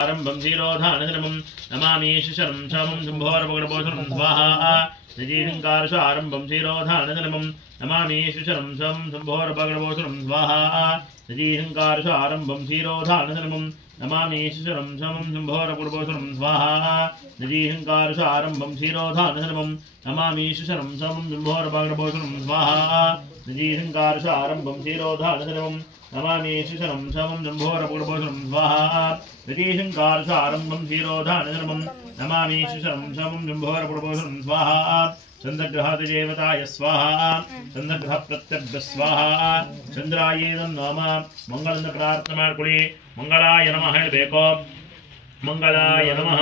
ఆరంభం క్షీరోధానశరమం నమామి శిశరం శమం శంభోరపగడపోషణం స్వాహా సజీహంకారశ ఆరంభం క్షీరోధానశరమం నమామి శిశరం శమం శంభోరపగడపోషణం స్వాహా సజీహంకారశ ఆరంభం క్షీరోధానశరమం నమామి శిశరం శమం శంభోరపగడపోషణం స్వాహా సజీహంకారశ ఆరంభం క్షీరోధానశరమం నమామి శిశరం శమం శంభోరపగడపోషణం స్వాహా సజీహంకారశ ఆరంభం క్షీరోధానశరమం नमामि शिशरं समं जम्भोरपुरभोजनं स्वाहा रजयशङ्कारसारम्भं क्षीरोधानधर्मं नमामि शिशरं समं जम्भोरपुरभोजनं स्वाहा चन्द्रग्रहादिदेवताय स्वाहा चन्द्रग्रहप्रत्यर्भ्य स्वाहा ಚಂದ್ರಾಯೇದಂ ನಾಮ ಮಂಗಳನ್ನ ಪ್ರಾರ್ಥನೆ ಮಾಡ್ಕೊಳ್ಳಿ ಮಂಗಳಾಯ ನಮಃ ಹೇಳಬೇಕು ಮಂಗಳಾಯ ನಮಃ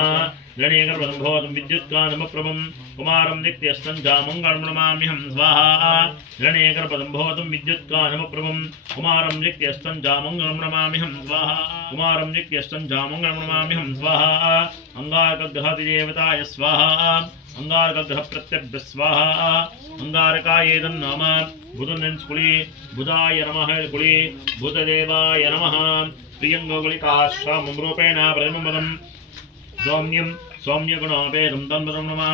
हिरण्यगर्भसम्भवतं विद्युत्कानमप्रभं कुमारं नित्यस्तञ्जामं गणमाम्यहं स्वाहा। हिरण्यगर्भसम्भवतं विद्युत्कानमप्रभं कुमारं नित्यस्तञ्जामं गणमाम्यहं स्वाहा। कुमारं नित्यस्तञ्जामं गणमाम्यहं स्वाहा। अङ्गारकग्रहतिदेवताय स्वाहा। अङ्गारकग्रहप्रत्यभ्यः स्वाहा अङ्गारकायेदन्नाम बुधनन्स्कुळि बुधाय नमः कुळि बुधदेवाय नमः। प्रियङ्गोगुलिकाश्रामं रूपेण प्रतिमं सौम्यं ನಮಃ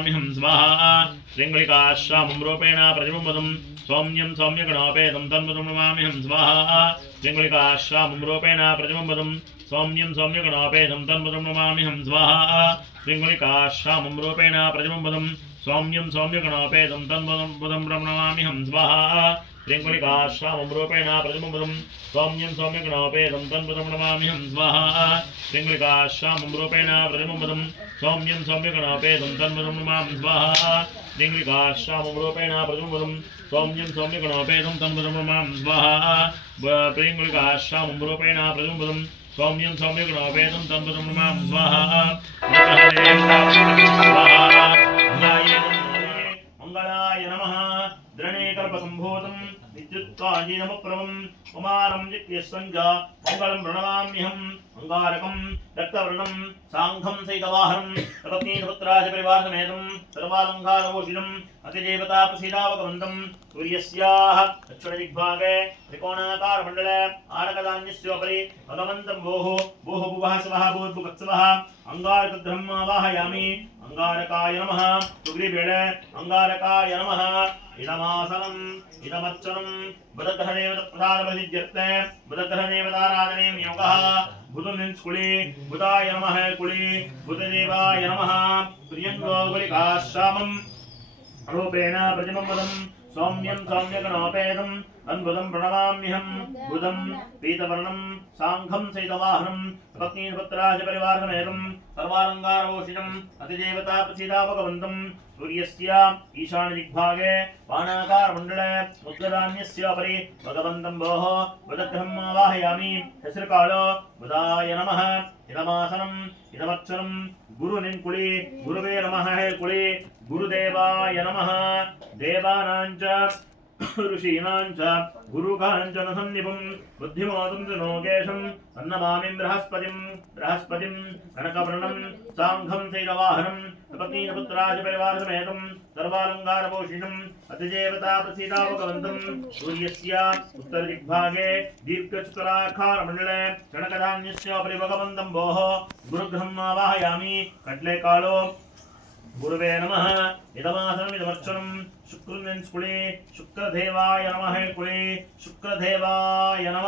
ప్రియంగోగుళికాశ్రామం రూపేణ ప్రతిమం సౌమ్యం సౌమ్యగుణోపేదం తన్మదం నమామిహం స్వాహా. ప్రియంగుళికాశ్రామం రూపేణ ప్రతిమం సౌమ్యం సౌమ్యగుణోపేదం తన్మదం నమామిహం స్వాహా. ప్రియంగుళికాశ్రామం రూపేణ ప్రతిమం సౌమ్యం సౌమ్యగుణోపేదం తన్మదం నమామిహం స్వాహా. ప్రియంగుళికాశ్రామం రూపేణ ప్రతిమం సౌమ్యం రూపేణ ప్రతిమం సౌమ్యం సౌమ్యగుణోపేదం తన్మదం నమామిహం స్వాహా త్రింగుళికాశ్రామం రూపేణ ప్రతిమం సౌమ్యం సౌమ్యగుణోపేదం తన్మదం నమాం స్వాహా త్రింగుళికాశ్రామం రూపేణ ప్రతిమం సౌమ్యం సౌమ్యగుణోపేదం తన్మదం నమాం స్వాహా రూపేణ ప్రతిమం సౌమ్యం సౌమ్యగుణోపేదం స్వాహా भूतम् विद्युत्काजीनमप्रमम् कुमारम् जित्यसञ्ज मङ्गलम् प्रणमाम्यहम् अङ्गारकम् रक्तवर्णम् साङ्घम् सैतवाहनम् रपत्नीपुत्रा च परिवारसमेतम् सर्वालङ्कारभूषितम् अतिदेवतापशीलावकवन्तम् सूर्यस्याः दक्षिणदिग्भागे त्रिकोणाकारमण्डले आरकदान्यस्योपरि भगवन्तम् भोः भूः भुवः स्वः भूद्भुवत्सवः अङ्गारकद्रह्मावाहयामि ಅಂಗಾರಕಾಯ ನಮಃ ಸುಗ್ರೀಬೇಳೆ ಅಂಗಾರಕಾಯ ನಮಃ ಇದಮಾಸನಂ ಇದಮಚ್ಚನಂ ಬದಗ್ರಹ ದೇವತಪ್ರಸಾದ ಪ್ರಸಿದ್ಧರ್ತೆ ಬದಗ್ರಹ ದೇವತಾರಾಧನೆಯಂ ಯೋಗಃ ಬುಧನಿನ್ಸ್ಕುಳಿ ಬುಧಾಯ ನಮಃ ಕುಳಿ ಬುಧದೇವಾಯ ನಮಃ ಪ್ರಿಯಂಗೋಗುಲಿಕಾಶ್ರಾಮಂ ರೂಪೇಣ ಪ್ರತಿಮಂಬಲಂ ಸೌಮ್ಯಂ ಸೌಮ್ಯಗಣೋಪೇತಂ அன்புதம் பிரணமாமியம் புதம் பீதவர்ணம் சாங்கம் செய்தவாகனம் பத்னீன் பத்ராஜ பரிவாரமேகம் சர்வாலங்காரோஷிதம் அதிதேவதா பிரசீதா பகவந்தம் சூரியஸ்ய ஈசான திக்பாகே பாணாகார மண்டல உத்தராண்யஸ்ய பரி பகவந்தம் போஹ புதகிரம் ஆவாஹயாமி ஹெசருகாலோ புதாய நம இதமாசனம் இதமர்ச்சனம் குருனின் குளி குருவே நம குளி குருதேவாய நம தேவானாஞ்ச సన్నిపం బుద్ధిమోదం నోకేశం అన్నమామిం బృహస్పతిం బృహస్పతిం కనకవర్ణం సాంఘం శైలవాహనం పత్నీపుత్రాజ పరివారసమేతం సర్వాలంకారభూషిణం అతిదేవతా ప్రసీదావకవంతం సూర్యస్య ఉత్తరదిగ్భాగే దీర్ఘచతురాకారమండలే కనకధాన్యస్యోపరి భగవంతం భోः గురుగ్రహం వాహయామి కట్లే కాళో గురువే నమ. ఇదమాసనం ఇదమర్చనం శుక్రున్స్కుళే శుక్రదేవాయ నమ కుళే శుక్రదేవాయ నమ.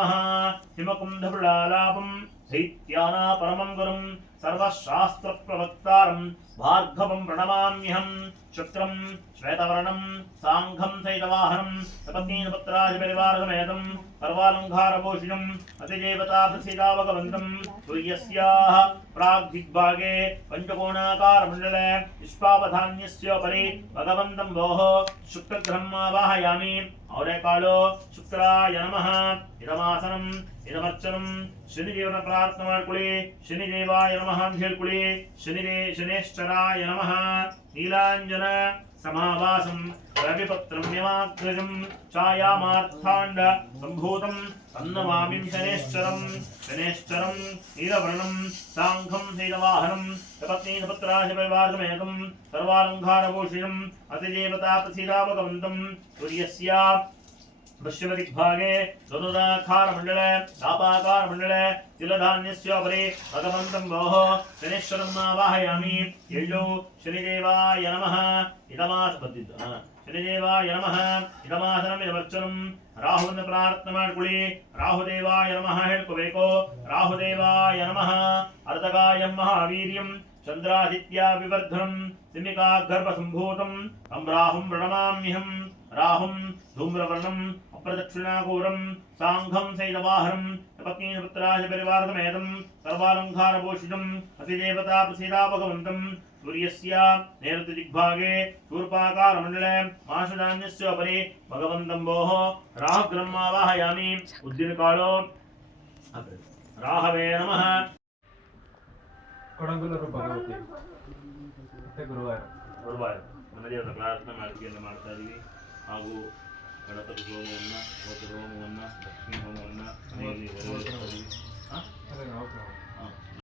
హిమకుంధపులాలాపం శైత్యానా పరమం గురం. సర్వశాస్త్ర ప్రవక్తారం భార్గవం ప్రణమామ్యహం శుక్రం శ్వేతవర్ణం సాంఘం సైతవాహనం సపత్నీపత్రాజ పరివారసమేతం సర్వాలంకారభూషిణం అతిదేవతా ప్రసీదావకవంతం సూర్యస్యాః ప్రాగ్దిగ్భాగే పంచకోణాకారమండలే విశ్వావధాన్యస్యోపరి భగవంతం భోः శుక్రగ్రహం వాహయామి ఔరేకాళో శుక్రాయ నమః ఇదమాసనం ఇదమర్చనం నమహంశర్కుళే శనిరే శనేశ్వరాయ నమ నీలాంజన సమావాసం రవిపత్రమ్యమాగ్రజం ఛాయామార్థాండ సంభూతం సన్నమామిం శనేశ్వరం శనేశ్వరం నీలవర్ణం సాంఘం శైలవాహనం సపత్నీనపుత్రాశపరివారకమేకం సర్వాలంఘారభూషిణం అతిదేవతాపథిరావగవంతం సూర్యస్య पश्चिमदिग्भागे चतुराकारमण्डले तापाकारमण्डले तिलधान्यस्योपरि भगवन्तं भोः शनीश्वरम् आवाहयामि ययौ शनिदेवाय नमः इदमासपद्दिद् शनिदेवाय नमः इदमासनमिदमर्चनं ರಾಹುವಿನ ಪ್ರಾರ್ಥನೆ ಮಾಡ್ಕೊಳ್ಳಿ ರಾಹುದೇವಾಯ ನಮಃ ಹೇಳ್ಕೋಬೇಕು ರಾಹುದೇವಾಯ ನಮಃ ಅರ್ಧಗಾಯಂ ಮಹಾವೀರ್ಯಂ ಚಂದ್ರಾದಿತ್ಯ ವಿವರ್ಧನಂ ಸಿಮಿಕಾ ಗರ್ಭ ಸಂಭೂತಂ ತಂ ರಾಹುಂ ಪ್ರಣಮಾಮ್ಯಹಂ ರಾಹುಂ ಧೂಮ್ರವರ್ಣಂ அப்பிரதட்சிணாகூரம் சாங்கம் செய்த வாகனம் பத்னீன் புத்திராஜ பரிவாரதமேதம் சர்வாலங்காரபூஷிதம் அதிதேவதா பிரசீதா பகவந்தம் சூரியஸ்ய நேரத்து திக்பாகே சூர்பாகாரமண்டல மாசுதானியோபரி பகவந்தம் போः ராகுரம் ஆவாஹயாமி உத்திரகாலோ ராகவே நமः ಕೊಡಂಗಲೂರು ಭಗವತಿ ಮತ್ತೆ ಗುರುವಾರ ಗುರುವಾರ ಮನೆದೇವರ ಪ್ರಾರ್ಥನೆ ಮಾಡ್ಕೊಂಡು ಮಾಡ್ತಾ ಇದ್ದೀವಿ ಹಾಗೂ ಕಡತರ ಹೋಮವನ್ನು ಹೋತರ ಹೋಮವನ್ನು ಲಕ್ಷ್ಮೀ ಹೋಮವನ್ನು ಮನೆಯಲ್ಲಿ ಹಾಂ.